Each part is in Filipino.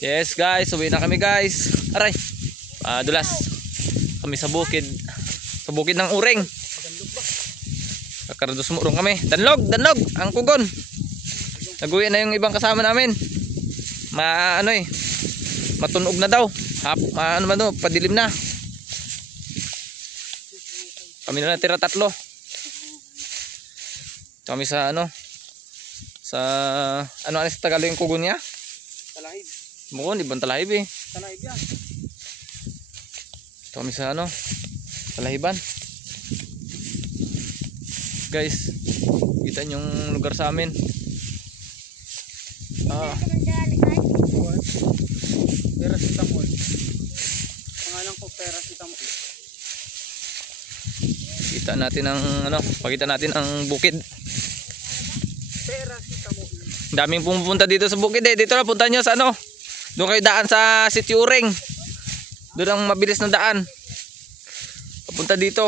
Yes guys, uwi na kami guys. Aray, dulas kami sa bukid. Sa bukid ng Uring. Kakardos murong kami. Danlog ang kugon. Nag-uwi na yung ibang kasama namin. Matunog na daw. Padilim na. Kami na natira tatlo. Kami sa sa sa Tagalog yung kugon niya? Talahib. Bukon, ibang talahib eh. Talahib yan. Kami sa talahiban. Guys, kita yung lugar sa amin. Paracetamol. Pangalan ko paracetamol. Kita natin ang pakita natin ang bukid. Paracetamol. Daming pumupunta dito sa bukid eh. Dito na punta nyo sa doon kayo daan sa City Uring. Doon ang mabilis na daan. Papunta dito.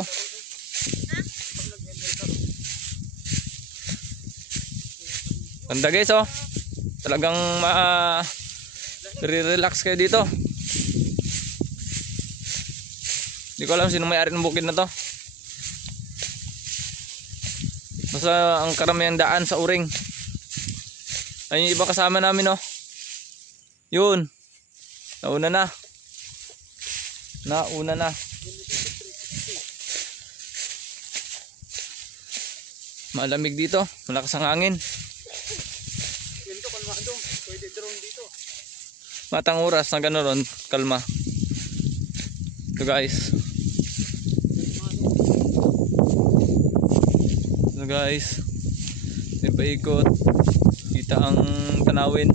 Ganda guys oh. Talagang relax kayo dito. Hindi ko alam sino may-ari ng bukid na to. Basta ang karamihan daan sa Uring. Ayun yung iba kasama namin oh. Yun. Nauna na. Malamig dito. Malakas ang hangin. Ganito kalmado. Pwede drone dito. Matang oras na gano'n kalma. Ito guys. Ito guys. May paikot. Kita ang tanawin.